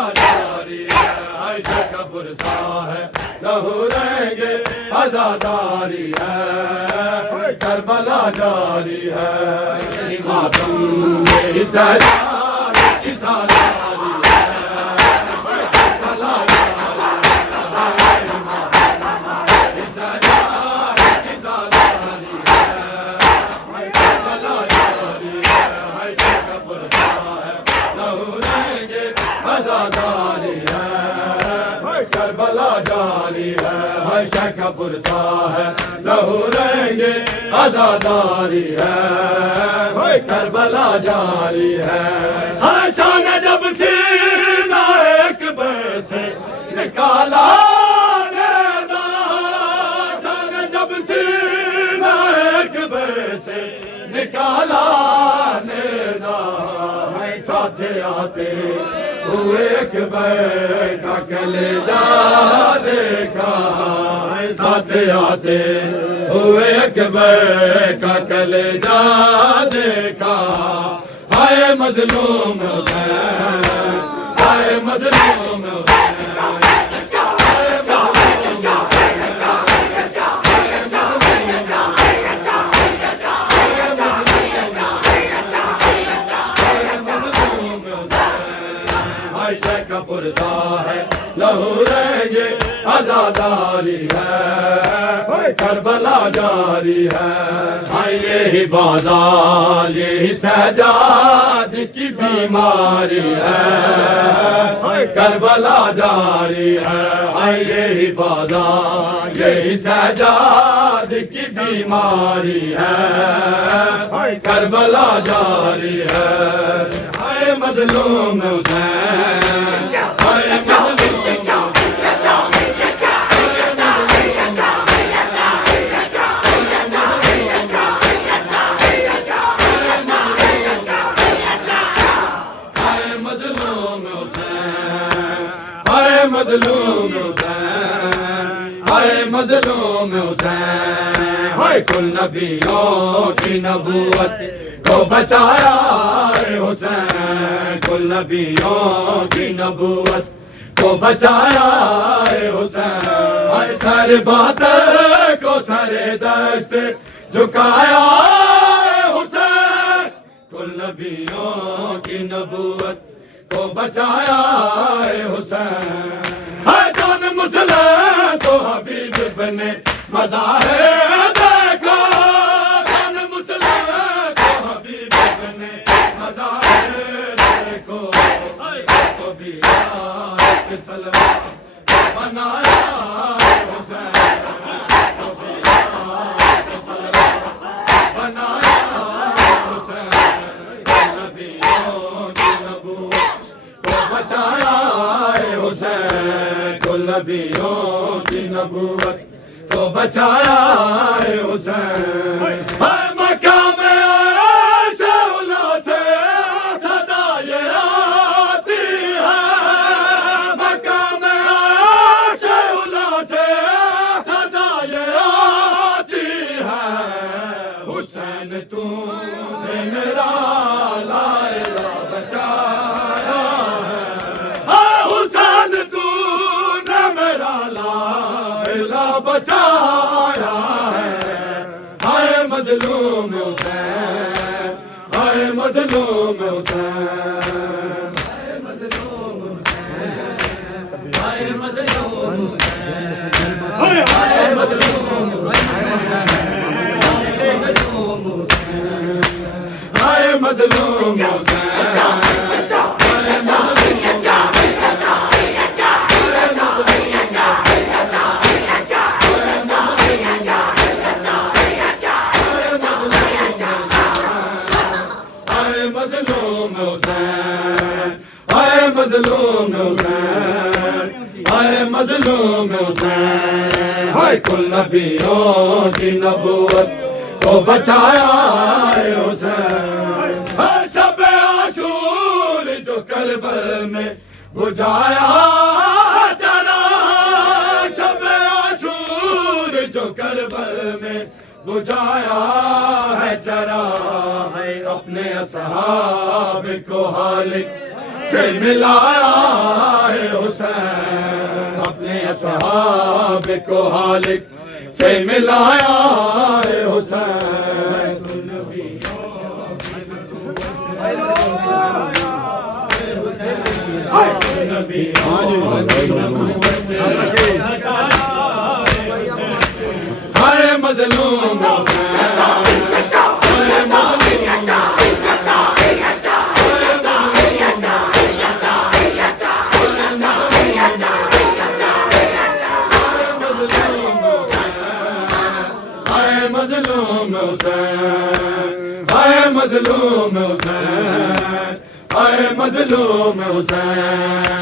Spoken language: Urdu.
کربلا جاری ہے، عائشہ کا برسا ہے، لہو رنگ عزاداری ہے، کربلا جاری ہے، ماتم میری سجاد کی سالاری ہے، کربلا جاری ہے، ماتم میری سجاد کی سالاری ہے، کربلا جاری ہے، عائشہ کا برسا ہے، لہو رنگ عزاداری ہے، کربلا جاری ہے، عائشہ کا برسا ہے، لہو رنگ عزاداری ہے، کربلا جاری ہے، عائشہ نے جب سینہ اکبر سے نکالا نیزہ، عائشہ نے جب سینہ اکبر سے نکالا نیزہ، ساتھ آتے ہوئے اکبر کا کلیجہ دیکھا، ساتھ آتے ہوئے اکبر کا کلیجہ دیکھا، ہائے مظلوم حسین، ہائے مظلوم حسین، عائشہ کا برسا ہے، لہو رنگ عزاداری ہے، کربلا جاری ہے، یہی بازار یہی سجاد کی بیماری ہے، کربلا جاری ہے، یہی بازار یہی سجاد کی بیماری ہے، کربلا جاری ہے، ہائے مظلوم حسین، ہائے مظلوم مظلوم حسین، ہائے مظلوم حسین، ہائے کل نبیوں کی نبوت کو بچایا ہے حسین، کل نبیوں کی نبوت کو بچایا ہے حسین، ہائے سر بات کو سر دشت جھکایا ہے حسین، کل نبیوں کی نبوت کو بچایا ہے حسین، ہے جان مسلم تو حبیب بنے مظاہر دیکھا، جان مسلم تو حبیب بنے مظاہر دیکھو، تو بھی آیت سلوات بنایا حسین، تو بھی آیت سلوات بنایا حسین، نبیوں کی نبوت بچایا ہے حسین، کل نبیوں کی نبوت کو بچایا ہے حسین، ہے مقام عائشہ اولا سے صدا یہ آتی ہے، مقام عائشہ اولا سے صدا یہ آتی ہے، حسین تو نے میرا لائلہ بچایا، بچایا ہے، ہائے مظلوم حسین، ہائے مظلوم حسین، ہائے مظلوم حسین، ہائے مظلوم حسین، ہائے مظلوم حسین، ہائے مظلوم حسین، مظلوم حسین، ہائے مظلوم حسین، ہائے کل نبیوں کی نبوت کو بچایا ہے حسین، ہائے شب عاشور جو کربل میں بجھایا چلا، شب عاشور جو کربل میں بجھایا ہے چرا، ہے اپنے اصحاب کو حالق سے ملایا حسین اپنے اصحاب کو حالق سے ملایا ہے حسین ہائے مظلوم مظلوم حسین ہائے مظلوم حسین ہائے مظلوم حسین